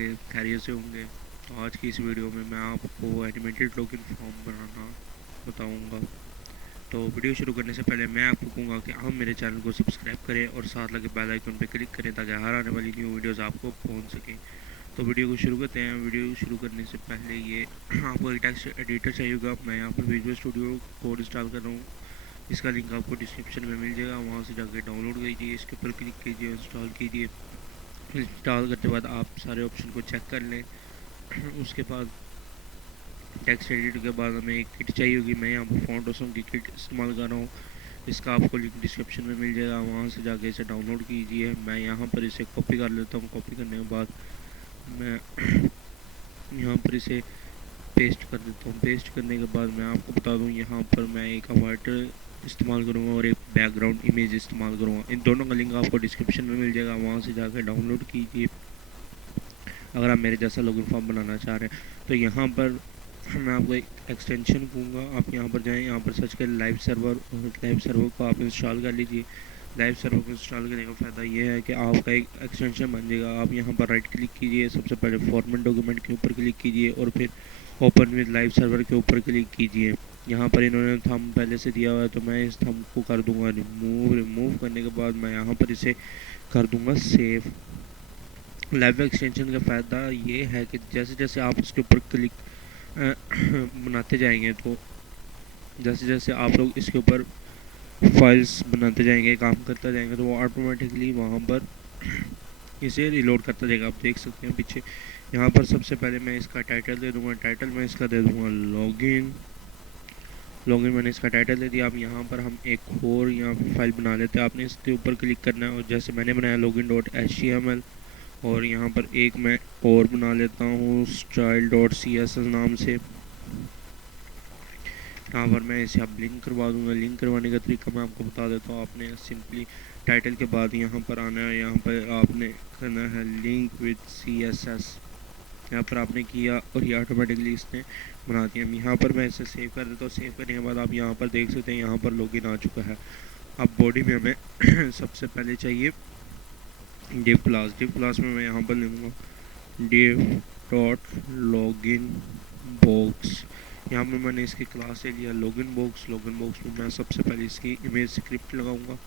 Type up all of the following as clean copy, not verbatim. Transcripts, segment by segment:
होंगे, खैरियत से होंगे। तो आज की इस वीडियो में मैं आपको एनिमेटेड लॉगिन फॉर्म बनाना बताऊंगा। तो वीडियो शुरू करने से पहले मैं आपको कहूँगा कि आप मेरे चैनल को सब्सक्राइब करें और साथ लगे बेल आइकन पर क्लिक करें ताकि हर आने वाली न्यू वीडियोज़ आपको पहुँच सकें। तो वीडियो को शुरू करते हैं। वीडियो शुरू करने से पहले ये आपको एक टेक्स्ट एडिटर चाहिए होगा। मैं यहाँ पर विजुअल स्टूडियो कोड इंस्टॉल कर रहा हूँ। इसका लिंक आपको डिस्क्रिप्शन में मिल जाएगा, वहाँ से जाकर डाउनलोड कीजिए, इसके ऊपर क्लिक कीजिए, इंस्टॉल कीजिए। इंस्टॉल करने के बाद आप सारे ऑप्शन को चेक कर लें। उसके बाद टेक्स्ट एडिटर के बाद हमें एक किट चाहिए होगी। मैं यहाँ पर फॉन्ट ऑसम की किट इस्तेमाल कर रहा हूँ। इसका आपको लिंक डिस्क्रिप्शन में मिल जाएगा, वहाँ से जाके इसे डाउनलोड कीजिए। मैं यहाँ पर इसे कॉपी कर लेता हूँ। कॉपी करने के बाद मैं यहाँ पर इसे पेस्ट कर देता हूँ। पेस्ट करने के बाद मैं आपको बता दूँ, यहाँ पर मैं एक अवाटर इस्तेमाल करूँगा और एक बैकग्राउंड इमेज इस्तेमाल करूँगा। इन दोनों का लिंक आपको डिस्क्रिप्शन में मिल जाएगा, वहाँ से जाकर डाउनलोड कीजिए अगर आप मेरे जैसा लॉगिन फॉर्म बनाना चाह रहे हैं। तो यहाँ पर मैं आपको एक एक्सटेंशन दूँगा, आप यहाँ पर जाएँ, यहाँ पर सर्च करें लाइव सर्वर, और लाइव सर्वर को आप इंस्टॉल कर लीजिए। लाइव सर्वर को इंस्टॉल करने का फ़ायदा ये है कि आपका एक एक्सटेंशन बन जाएगा। आप यहाँ पर राइट क्लिक कीजिए, सबसे पहले फॉर्मेट डॉक्यूमेंट के ऊपर क्लिक कीजिए और फिर ओपन विद लाइव सर्वर के ऊपर क्लिक कीजिए। यहाँ पर इन्होंने थंब पहले से दिया हुआ है, तो मैं इस थंब को कर दूँगा रिमूव। रिमूव करने के बाद मैं यहाँ पर इसे कर दूँगा सेव। लाइव एक्सटेंशन का फ़ायदा ये है कि जैसे जैसे आप इसके ऊपर क्लिक बनाते जाएंगे, तो जैसे जैसे आप लोग इसके ऊपर फाइल्स बनाते जाएंगे, काम करता जाएंगे, तो वो ऑटोमेटिकली वहाँ पर इसे रिलोड करता जाएगा। आप देख सकते हैं पीछे। यहाँ पर सबसे पहले मैं इसका टाइटल दे दूँगा। टाइटल मैं इसका दे दूँगा लॉगिन। लॉगिन मैंने इसका टाइटल दे दिया। अब यहाँ पर हम एक और यहाँ पर फाइल बना लेते हैं। आपने इसके ऊपर क्लिक करना है और जैसे मैंने बनाया login.html, और यहाँ पर एक मैं और बना लेता हूँ style.css नाम से। यहाँ पर मैं इसे अब लिंक करवा दूँगा। लिंक करवाने का तरीका मैं आपको बता देता हूँ। आपने सिंपली टाइटल के बाद यहाँ पर आना है, यहाँ पर आपने करना है लिंक विद CSS। यहाँ पर आपने किया और ये ऑटोमेटिकली इसने बना दिया। यहाँ पर मैं इसे सेव कर देता हूँ। सेव करने के बाद आप यहाँ पर देख सकते हैं, यहाँ पर लॉगिन आ चुका है। अब बॉडी में हमें सबसे पहले चाहिए div क्लास। div क्लास में मैं यहाँ पर लूँगा div डॉट लॉगिन बॉक्स। यहाँ पर मैंने इसकी क्लास ले लिया लॉगिन बॉक्स। लॉगिन बॉक्स में मैं सबसे पहले इसकी इमेज स्क्रिप्ट लगाऊंगा।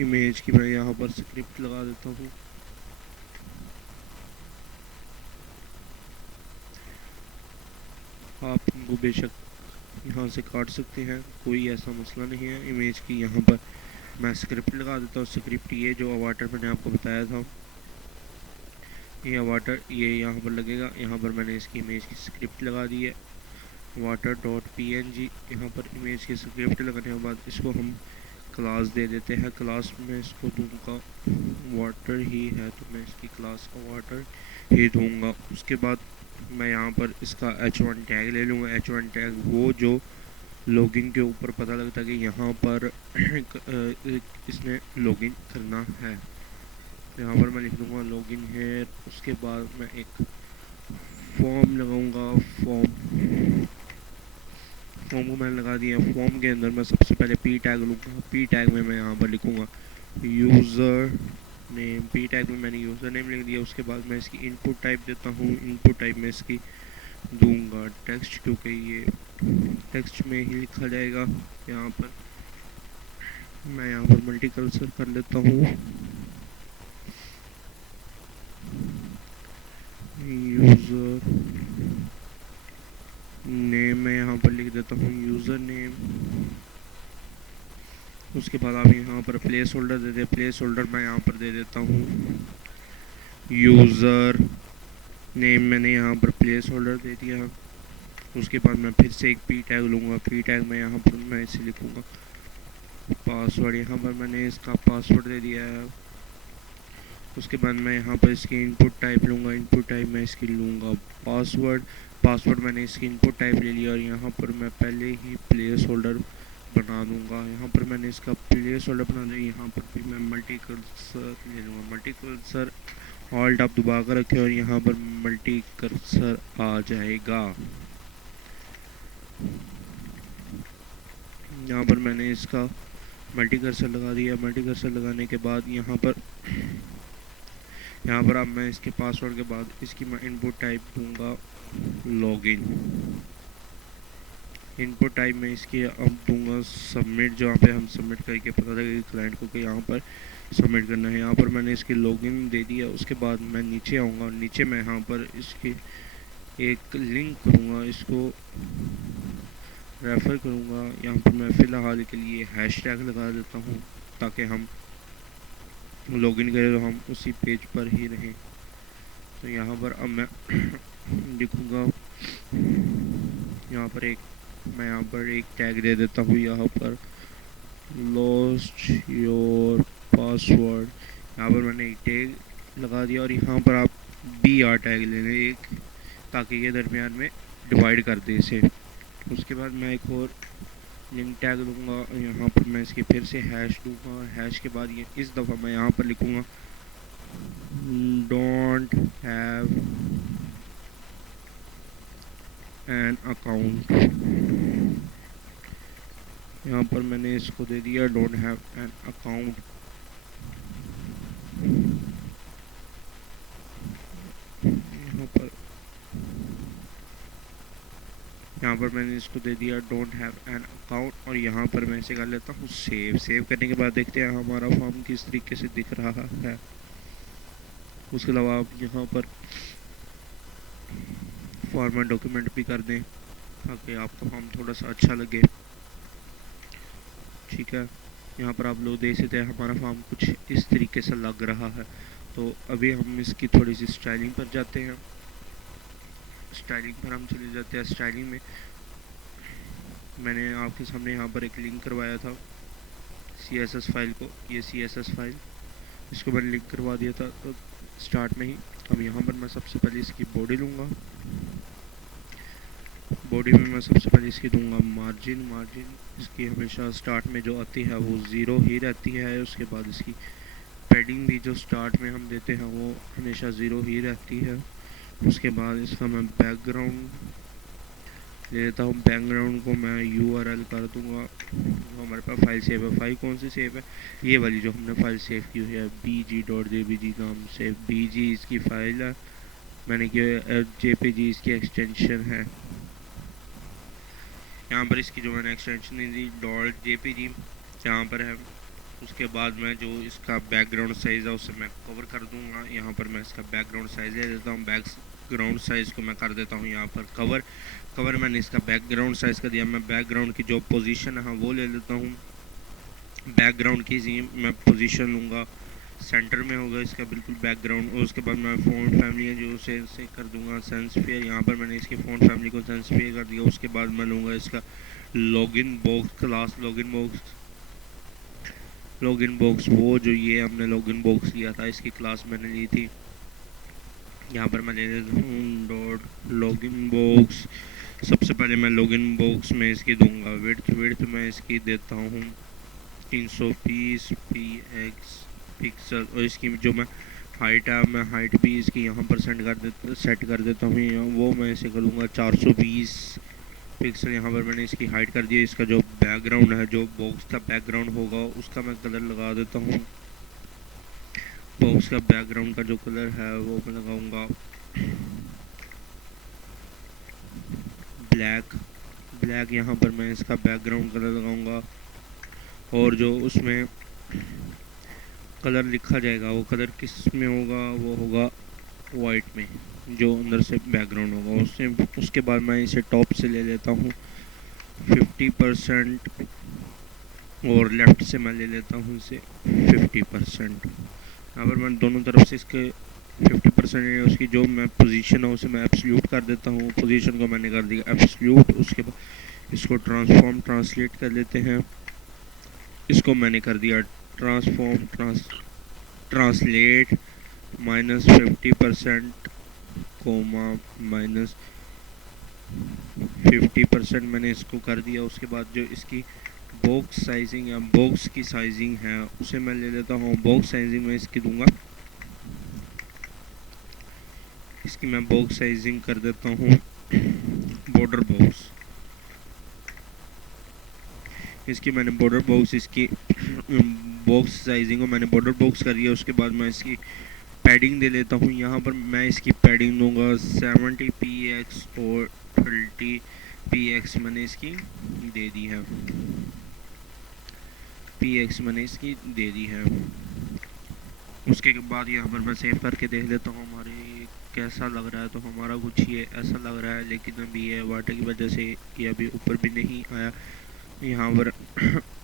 इमेज की मैं यहाँ पर स्क्रिप्ट लगा देता हूँ। आप इनको बेशक यहाँ से काट सकते हैं, कोई ऐसा मसला नहीं है। इमेज की यहाँ पर मैं स्क्रिप्ट लगा देता हूँ। स्क्रिप्ट ये जो अवाटर मैंने आपको बताया था, ये वाटर ये यहाँ पर लगेगा। यहाँ पर मैंने इसकी इमेज की स्क्रिप्ट लगा दी है water.png। यहाँ पर इमेज की स्क्रिप्ट लगाने के बाद इसको हम क्लास दे देते हैं। क्लास में इसको दूंगा वाटर ही है, तो मैं इसकी क्लास का वाटर ही दूंगा। उसके बाद मैं यहाँ पर इसका h1 टैग ले लूँगा। h1 टैग वो जो लॉगिन के ऊपर पता लगता है कि यहाँ पर इसने लॉगिन करना है। यहाँ पर मैं लिख दूँगा लॉगिन है। उसके बाद मैं एक फॉर्म लगाऊंगा। फॉर्म को मैंने लगा दिया। फॉर्म के अंदर मैं सबसे पहले पी टैग लूँगा। पी टैग में मैं यहाँ पर लिखूँगा यूज़र नेम। पी टैग में मैंने यूज़र नेम लिख दिया। उसके बाद मैं इसकी इनपुट टाइप देता हूँ। इनपुट टाइप में इसकी दूंगा टेक्स्ट, क्योंकि ये टेक्स्ट में ही लिखा जाएगा। यहाँ पर मैं यहाँ पर मल्टी कर्सर कर लेता हूँ। यूज़र नेम मैं यहाँ पर लिख देता हूँ यूज़र नेम। उसके बाद आप यहाँ पर प्लेस होल्डर दे दें। प्लेस होल्डर मैं यहाँ पर दे देता हूँ यूज़र नेम। मैंने यहाँ पर प्लेस होल्डर दे दिया। उसके बाद मैं फिर से एक पी टैग लूँगा। पी टैग में यहाँ पर मैं इसे लिखूँगा पासवर्ड। यहाँ पर मैंने इसका पासवर्ड दे दिया है। उसके बाद मैं यहाँ पर इसकी इनपुट टाइप लूँगा। इनपुट टाइप मैं इसकी लूँगा पासवर्ड। पासवर्ड मैंने इसकी इनपुट टाइप ले लिया और यहाँ पर मैं पहले ही प्लेस होल्डर बना दूँगा। यहाँ पर मैंने इसका प्लेस होल्डर बना दिया। यहाँ पर भी मैं मल्टी कर्सर ले लूँगा। मल्टी कर्सर ऑल्ट आप दबा कर रखें और यहाँ पर मल्टी कर्सर आ जाएगा। यहाँ पर मैंने इसका मल्टी कर्सर लगा दिया। मल्टी कर्सर लगाने के बाद यहाँ पर यहाँ पर अब मैं इसके पासवर्ड के बाद इसकी मैं इनपुट टाइप दूंगा लॉगिन। इनपुट टाइप में इसकी अब दूंगा सबमिट, जहाँ पे हम सबमिट करके पता लगेगा क्लाइंट को कि यहाँ पर सबमिट करना है। यहाँ पर मैंने इसकी लॉगिन दे दिया। उसके बाद मैं नीचे आऊँगा, नीचे मैं यहाँ पर इसकी एक लिंक करूँगा, इसको रेफ़र करूँगा। यहाँ पर मैं फ़िलहाल के लिए हैशटैग लगा देता हूँ ताकि हम लॉगिन करें तो हम उसी पेज पर ही रहें। तो यहाँ पर अब मैं लिखूँगा, मैं यहाँ पर एक टैग दे देता हूँ, यहाँ पर लॉस्ट योर पासवर्ड। यहाँ पर मैंने एक टैग लगा दिया और यहाँ पर आप BR टैग ले लें एक, ताकि ये दरमियान में डिवाइड कर दे इसे। उसके बाद मैं एक और लिंक टैग दूंगा, यहाँ पर मैं इसकी फिर से हैश दूंगा। हैश के बाद ये इस दफ़ा मैं यहाँ पर लिखूँगा डोंट हैव एन अकाउंट। यहाँ पर मैंने इसको दे दिया डोंट हैव एन अकाउंट। यहाँ पर मैंने इसको दे दिया डोंट हैव एन अकाउंट और यहाँ पर मैं इसे कर लेता हूँ सेव। सेव करने के बाद देखते हैं हमारा फॉर्म किस तरीके से दिख रहा है। उसके अलावा आप यहाँ पर फॉर्मेट डॉक्यूमेंट भी कर दें ताकि आपका फॉर्म थोड़ा सा अच्छा लगे। ठीक है, यहाँ पर आप लोग देख सकते हैं हमारा फॉर्म कुछ इस तरीके से लग रहा है। तो अभी हम इसकी थोड़ी सी स्टाइलिंग पर जाते हैं। स्टाइलिंग पर हम चले जाते हैं। स्टाइलिंग में मैंने आपके सामने यहाँ पर एक लिंक करवाया था CSS फाइल को। ये CSS फाइल, इसको मैंने लिंक करवा दिया था तो स्टार्ट में ही। अब यहाँ पर मैं सबसे पहले इसकी बॉडी लूँगा। बॉडी में मैं सबसे पहले इसकी दूंगा मार्जिन। इसकी हमेशा स्टार्ट में जो आती है वो 0 ही रहती है। उसके बाद इसकी पैडिंग भी जो स्टार्ट में हम देते हैं वो हमेशा 0 ही रहती है। उसके बाद इसका मैं बैकग्राउंड ले लेता हूँ। बैकग्राउंड को मैं URL कर दूंगा। हमारे पास फाइल सेव है। फाइल कौन सी सेव है? ये वाली जो हमने फाइल सेव की हुई है bg.jpg नाम से। bg इसकी फ़ाइल है, मैंने किया JPG इसकी एक्सटेंशन है। यहाँ पर इसकी जो मैंने एक्सटेंशन दी .jpg यहाँ पर है। उसके बाद मैं जो इसका बैकग्राउंड साइज़ है उसे मैं कवर कर दूंगा। यहाँ पर मैं इसका बैकग्राउंड साइज़ ले लेता हूँ। बैकग्राउंड साइज़ को मैं कर देता हूँ यहाँ पर कवर मैंने इसका बैकग्राउंड साइज़ का दिया। मैं बैकग्राउंड की जो पोजीशन है वो ले लेता हूँ। बैकग्राउंड की मैं पोजीशन लूँगा, सेंटर में होगा इसका बिल्कुल बैकग्राउंड। और उसके बाद मैं फ़ॉन्ट फैमिली है जो उसे कर दूंगा सेंसफेयर। यहाँ पर मैंने इसकी फ़ॉन्ट फैमिली को सेंसफेयर कर दिया। उसके बाद मैं लूँगा इसका login box class. Login box वो जो ये हमने लॉगिन बॉक्स लिया था इसकी क्लास मैंने ली थी। यहाँ पर मैं ले लेता हूँ डॉट लॉगिन बॉक्स। सबसे पहले मैं लॉगिन बॉक्स में इसकी दूंगा विड्थ मैं इसकी देता हूँ 320 पिक्सल। और इसकी जो मैं हाइट है मैं हाइट भी इसकी यहाँ पर सेट कर देता हूँ। वो मैं इसे करूँगा 420 पिक्सल। यहाँ पर मैंने इसकी हाइट कर दी। इसका जो बैकग्राउंड है, जो बॉक्स का बैकग्राउंड होगा उसका मैं कलर लगा देता हूँ। बॉक्स का बैकग्राउंड का जो कलर है वो मैं लगाऊंगा ब्लैक। यहाँ पर मैं इसका बैकग्राउंड कलर लगाऊंगा और जो उसमें कलर लिखा जाएगा वो कलर किस में होगा? वो होगा वाइट में, जो अंदर से बैकग्राउंड होगा उसके बाद मैं इसे टॉप से ले लेता हूँ 50% और लेफ़्ट से मैं ले लेता हूँ इसे 50%। यहाँ पर मैं दोनों तरफ से इसके 50% उसकी जो मैं पोजीशन है उसे मैं एब्सोल्यूट कर देता हूँ। पोजीशन को मैंने कर दिया एब्सोल्यूट। उसके बाद इसको ट्रांसलेट कर लेते हैं। इसको मैंने कर दिया ट्रांसलेट -50% -50% मैंने इसको कर दिया। उसके बाद जो इसकी बॉक्स साइजिंग या बॉक्स की साइजिंग है उसे मैं ले लेता हूँ। बॉक्स साइजिंग में इसकी दूंगा, इसकी मैं बॉक्स साइजिंग कर देता हूँ बॉर्डर बॉक्स। इसकी मैंने बॉर्डर बॉक्स इसकी बॉक्स साइजिंग को मैंने बॉर्डर बॉक्स कर दिया। उसके बाद मैं इसकी पैडिंग दे लेता हूँ। यहाँ पर मैं इसकी पैडिंग दूंगा 70px और 30px मैंने इसकी दे दी है, px मैंने इसकी दे दी है। उसके बाद यहाँ पर मैं सेव करके देख लेता हूँ हमारे कैसा लग रहा है। तो हमारा कुछ ये ऐसा लग रहा है, लेकिन अभी ये वाटर की वजह से ये अभी ऊपर भी नहीं आया। यहाँ पर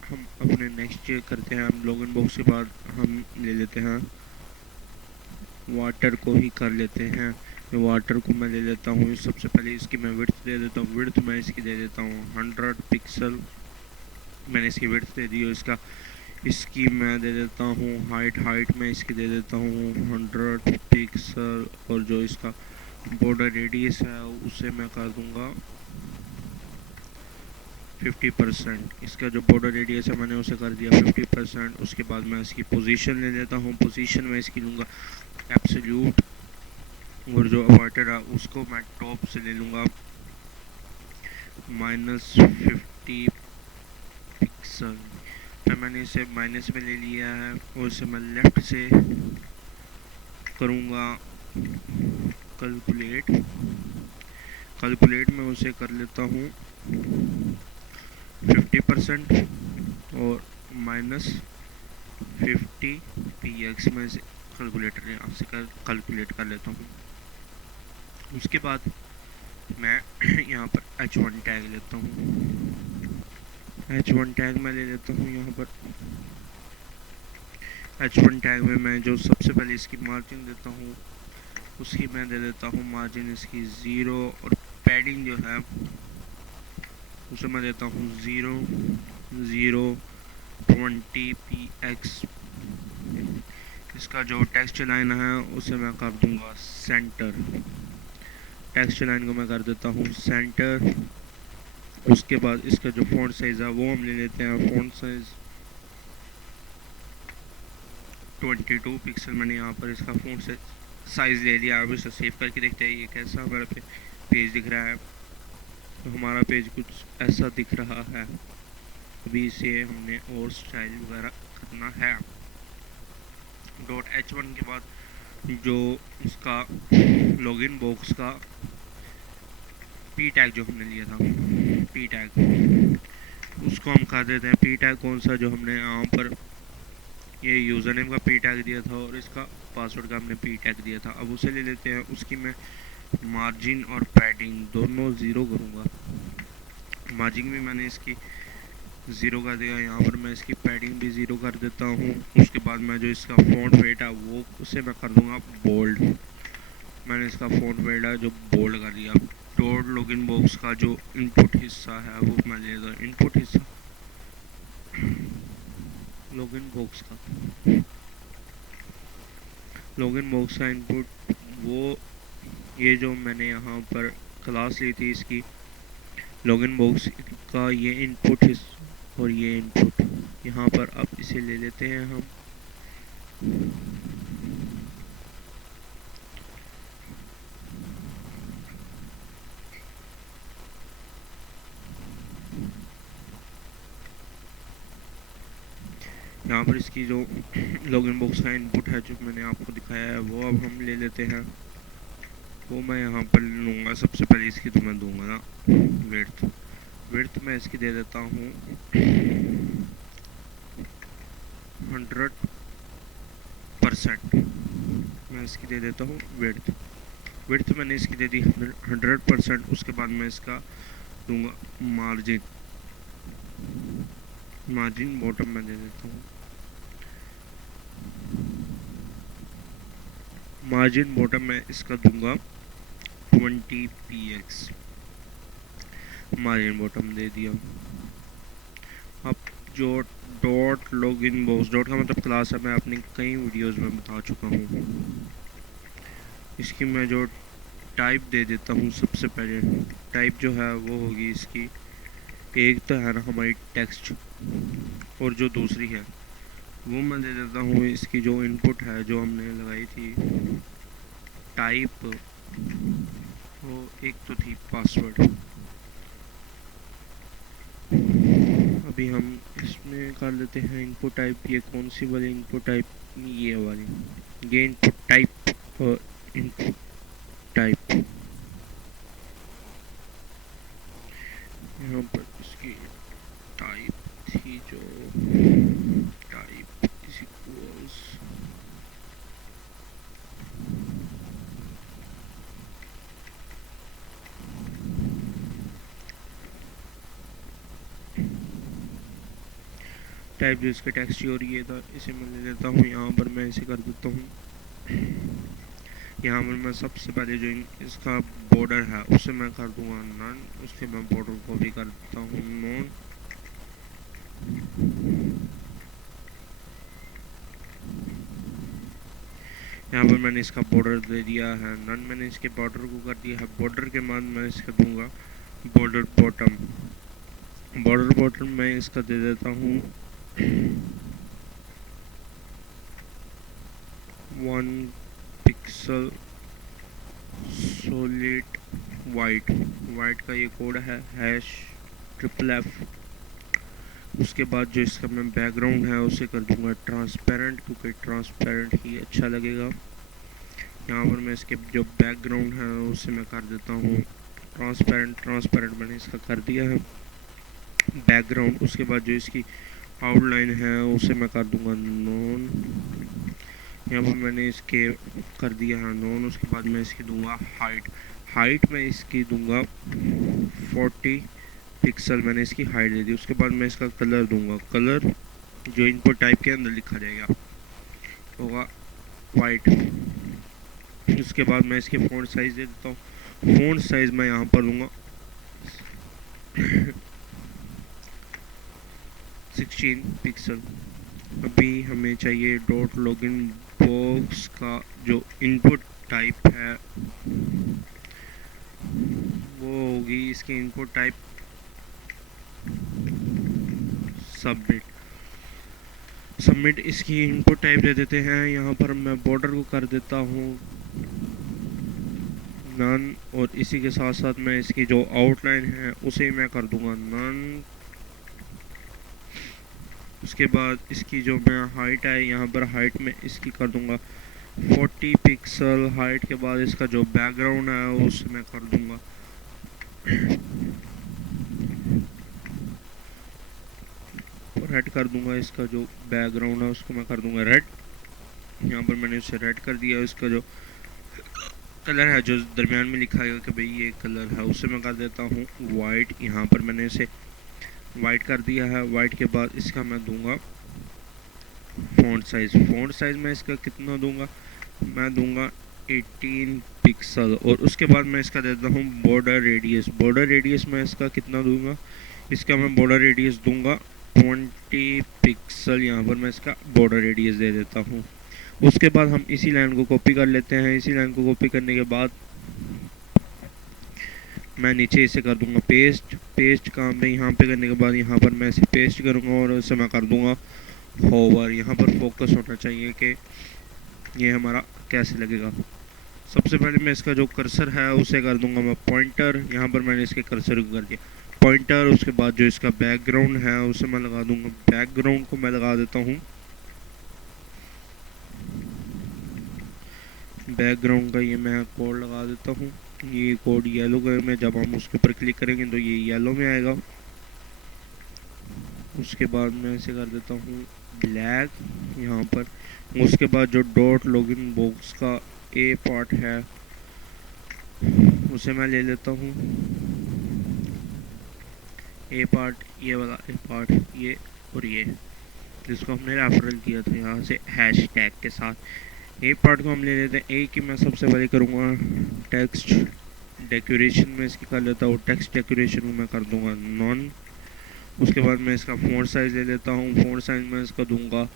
हम अपने नेक्स्ट करते हैं। हम लॉगिन बॉक्स के बाद हम ले लेते हैं वाटर को ही कर लेते हैं। वाटर को मैं ले लेता हूँ। सबसे पहले इसकी मैं विड्थ दे देता हूँ। विड्थ मैं इसकी दे देता हूँ 100 पिक्सल, मैंने इसकी विड्थ दे दी। और इसकी मैं दे देता हूँ हाइट मैं इसकी दे देता हूँ 100 पिक्सल। और जो इसका बॉर्डर रेडियस है उसे मैं कर दूँगा 50%। इसका जो बॉर्डर रेडियस है मैंने उसे कर दिया 50%। उसके बाद मैं इसकी पोजीशन ले लेता हूँ। पोजीशन में इसकी लूँगा एब्सोल्यूट, और जो वाटर है उसको मैं टॉप से ले लूँगा -50 पिक्सल। मैंने इसे माइनस में ले लिया है और इसे मैं लेफ़्ट से करूँगा कैलकुलेट में उसे कर लेता हूँ 50% और -50 px में इसे कैलकुलेटर यहाँ से कैलकुलेट कर लेता हूँ। उसके बाद मैं यहाँ पर h1 टैग लेता हूँ। h1 टैग मैं ले लेता हूँ। यहाँ पर h1 टैग में मैं जो सबसे पहले इसकी मार्जिन देता हूँ उसकी मैं दे देता हूँ मार्जिन इसकी 0, और पैडिंग जो है उसे मैं देता हूँ 0.20 px। इसका जो टेक्स्ट लाइन है उसे मैं कर दूँगा सेंटर। टेक्स्ट लाइन को मैं कर देता हूँ सेंटर। उसके बाद इसका जो फ़ॉन्ट साइज़ है वो हम ले लेते हैं। Font size 22 pixel. मैंने यहाँ पर इसका फ़ॉन्ट साइज़ ले लिया। अब इसे सेव करके देखते हैं ये कैसा हमारा पेज दिख रहा है। तो हमारा पेज कुछ ऐसा दिख रहा है। अभी इसे हमने और स्टाइल वगैरह करना है। .h1 के बाद जो इसका लॉगिन बॉक्स का p टैग जो हमने लिया था, p टैग, उसको हम कर देते हैं। p टैग कौन सा, जो हमने यहाँ पर ये यूज़र नेम का p टैग दिया था और इसका पासवर्ड का हमने p टैग दिया था। अब उसे ले लेते हैं। उसकी मैं मार्जिन और पैडिंग दोनों 0 करूँगा। मार्जिन भी मैंने इसकी 0 कर दिया। यहाँ पर मैं इसकी पैडिंग भी 0 कर देता हूँ। उसके बाद मैं जो इसका फ़ॉन्ट वेट है वो उसे मैं कर दूँगा बोल्ड। मैंने इसका फ़ॉन्ट वेट है जो बोल्ड कर दिया। डॉट लॉगिन बॉक्स का जो इनपुट हिस्सा है वो मैं ले लेता हूँ। इनपुट हिस्सा लॉगिन बॉक्स का इनपुट वो ये जो मैंने यहाँ पर क्लास ली थी इसकी लॉगिन बॉक्स का ये इनपुट और ये इनपुट यहाँ पर अब इसे ले लेते हैं हम। यहाँ पर इसकी जो लॉगिन बॉक्स का इनपुट है जो मैंने आपको दिखाया है वो अब हम ले लेते हैं। वो मैं यहाँ पर लूँगा। सबसे पहले इसकी तो मैं दूँगा ना विड्थ मैं इसकी दे देता हूँ 100%। मैं इसकी दे देता हूँ विड्थ मैंने इसकी दे दी 100%। उसके बाद मैं इसका दूँगा मार्जिन बॉटम में दे देता हूँ। मार्जिन बॉटम में इसका दूंगा 20 px। मार्जिन बॉटम दे दिया। अब जो डॉट लॉगिन बॉक्स, डॉट का मतलब क्लास है, मैं अपनी कई वीडियोस में बता चुका हूँ। इसकी मैं जो टाइप दे देता हूँ सबसे पहले, टाइप जो है वो होगी इसकी, एक तो है ना हमारी टेक्स्ट, और जो दूसरी है वो मैं दे देता हूँ इसकी जो इनपुट है जो हमने लगाई थी टाइप, वो एक तो थी पासवर्ड। अभी हम इसमें कर लेते हैं इनपुट टाइप। ये कौन सी वाली इनपुट टाइप, ये वाली, ये इनपुट टाइप और इनपुट टाइप, यहाँ पर इसकी टाइप थी जो टाइप इज इक्वल्स टाइप जो इसका टेक्स्ट और ये था, इसे मैं ले लेता हूँ। यहाँ पर मैं इसे कर देता हूँ, यहाँ पर मैं सबसे पहले जो इसका बॉर्डर है उसे मैं कर दूँगा नन, उसके मैं बॉर्डर को भी कर देता हूँ नॉन। यहाँ पर मैंने इसका बॉर्डर दे दिया है नन, मैंने इसके बॉर्डर को कर दिया है। बॉर्डर के बाद मैं इसका दूंगा बॉर्डर बॉटम। बॉर्डर बॉटम मैं इसका दे देता हूँ 1 पिक्सल सॉलिड वाइट। वाइट का ये कोड है #FFF। उसके बाद जो इसका मैं बैकग्राउंड है उसे कर दूंगा ट्रांसपेरेंट, क्योंकि ट्रांसपेरेंट ही अच्छा लगेगा। यहाँ पर मैं इसके जो बैकग्राउंड है उसे मैं कर देता हूँ ट्रांसपेरेंट मैंने इसका कर दिया है बैकग्राउंड। उसके बाद जो इसकी आउटलाइन है उसे मैं कर दूंगा नॉन। यहाँ पर मैंने इसके कर दिया है नॉन। उसके बाद मैं इसकी दूंगा हाइट मैं इसकी दूंगा 40 पिक्सल, मैंने इसकी हाइट दे दी। उसके बाद मैं इसका कलर दूंगा, कलर जो इनपुट टाइप के अंदर लिखा जाएगा होगा वाइट। उसके बाद मैं इसके फ़ॉन्ट साइज़ दे देता हूँ। फ़ॉन्ट साइज़ मैं यहाँ पर दूंगा 16 पिक्सल। अभी हमें चाहिए डॉट लॉगिन बॉक्स का जो इनपुट टाइप है वो होगी इसकी इनपुट टाइप सबमिट इसकी इनपुट टाइप दे देते हैं। यहाँ पर मैं बॉर्डर को कर देता हूँ नन, और इसी के साथ साथ मैं इसकी जो आउटलाइन है उसे मैं कर दूंगा नन। उसके बाद इसकी जो मैं हाइट है यहाँ पर हाइट में इसकी कर दूंगा 40 पिक्सल। हाइट के बाद इसका जो बैकग्राउंड है उसे मैं कर दूंगा रेड कर दूंगा। इसका जो बैकग्राउंड है उसको मैं कर दूंगा रेड। यहाँ पर मैंने उसे रेड कर दिया। इसका जो कलर है जो दरमियान में लिखा है कि भाई ये कलर है उसे मैं कर देता हूँ वाइट। यहाँ पर मैंने इसे वाइट कर दिया है। वाइट के बाद इसका मैं दूंगा फ़ॉन्ट साइज़ मैं इसका कितना दूंगा, मैं दूंगा 18 पिक्सल। और उसके बाद मैं इसका देता हूँ बॉर्डर रेडियस मैं इसका कितना दूंगा, इसका मैं बॉर्डर रेडियस दूंगा 20 पिक्सल। यहाँ पर मैं इसका बॉर्डर रेडियस दे देता हूँ। उसके बाद हम इसी लाइन को कॉपी कर लेते हैं। इसी लाइन को कॉपी करने के बाद मैं नीचे इसे कर दूंगा पेस्ट काम पे। यहाँ पे करने के बाद यहाँ पर मैं इसे पेस्ट करूँगा और इसे मैं कर दूंगा होवर। यहाँ पर फोकस होना चाहिए कि ये हमारा कैसे लगेगा। सबसे पहले मैं इसका जो कर्सर है उसे कर दूंगा मैं पॉइंटर। यहाँ पर मैंने इसके कर्सर को कर दिया पॉइंटर। उसके बाद जो इसका बैकग्राउंड है उसे मैं लगा दूंगा, बैकग्राउंड को मैं लगा देता हूँ बैकग्राउंड का ये मैं कोड लगा देता हूँ। ये कोड येलो कलर में, जब हम उसके ऊपर क्लिक करेंगे तो ये येलो में आएगा। उसके बाद मैं इसे कर देता हूँ ब्लैक यहाँ पर। उसके बाद जो डॉट लॉगिन बॉक्स का ए पार्ट है उसे मैं ले लेता हूँ ए पार्ट, ये वाला ए पार्ट, ये और ये जिसको हमने रेफरल किया था यहाँ से हैशटैग के साथ। ए पार्ट को हम ले लेते हैं। ए की मैं सबसे पहले करूँगा टेक्स्ट डेकोरेशन में इसकी कर लेता हूँ। टेक्स्ट डेकोरेशन को मैं कर दूँगा नॉन। उसके बाद मैं इसका फ़ॉन्ट साइज़ ले लेता हूँ। फ़ॉन्ट साइज़ मैं इसका दूंगा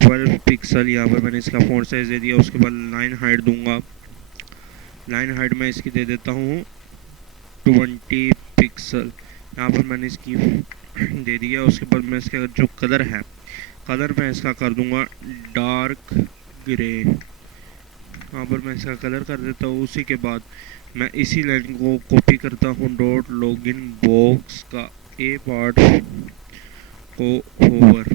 12 पिक्सल। यहाँ पर मैंने इसका फ़ॉन्ट साइज़ दे दिया। उसके बाद लाइन हाइट दूंगा। लाइन हाइट मैं इसकी दे देता हूँ 20 पिक्सल। यहाँ पर मैंने इसकी दे दिया। उसके बाद मैं इसका जो कलर है, कलर मैं इसका कर दूंगा डार्क ग्रे। यहाँ पर मैं इसका कलर कर देता हूँ। उसी के बाद मैं इसी लाइन को कॉपी करता हूँ डॉट लॉगिन बॉक्स का ए पार्ट को होवर।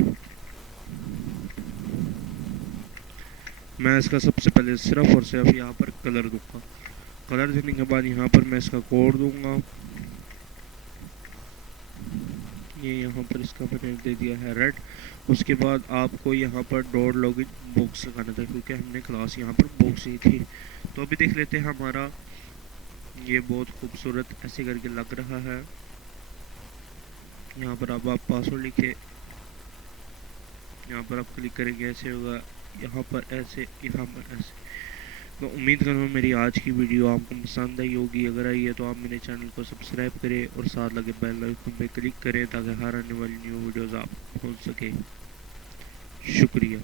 मैं इसका सबसे पहले सिर्फ और सिर्फ यहाँ पर कलर दूंगा। कलर देने के बाद यहाँ पर मैं इसका कोड दूंगा। ये यहाँ पर इसका मैंने दे दिया है रेड। उसके बाद आपको यहाँ पर डॉट लॉगिन बॉक्स लगाना था, क्योंकि हमने क्लास यहाँ पर बॉक्स ही थी। तो अभी देख लेते हैं हमारा ये बहुत खूबसूरत ऐसे करके लग रहा है। यहाँ पर अब आप पासवर्ड लिखे, यहाँ पर आप क्लिक करेंगे ऐसे होगा, यहाँ पर ऐसे, यहाँ पर ऐसे। तो उम्मीद करूँ मेरी आज की वीडियो आपको पसंद आई होगी। अगर आई है तो आप मेरे चैनल को सब्सक्राइब करें और साथ लगे बेल आइकन पे क्लिक करें ताकि हर आने वाली न्यू वीडियोज़ आप पहुँच सके। शुक्रिया।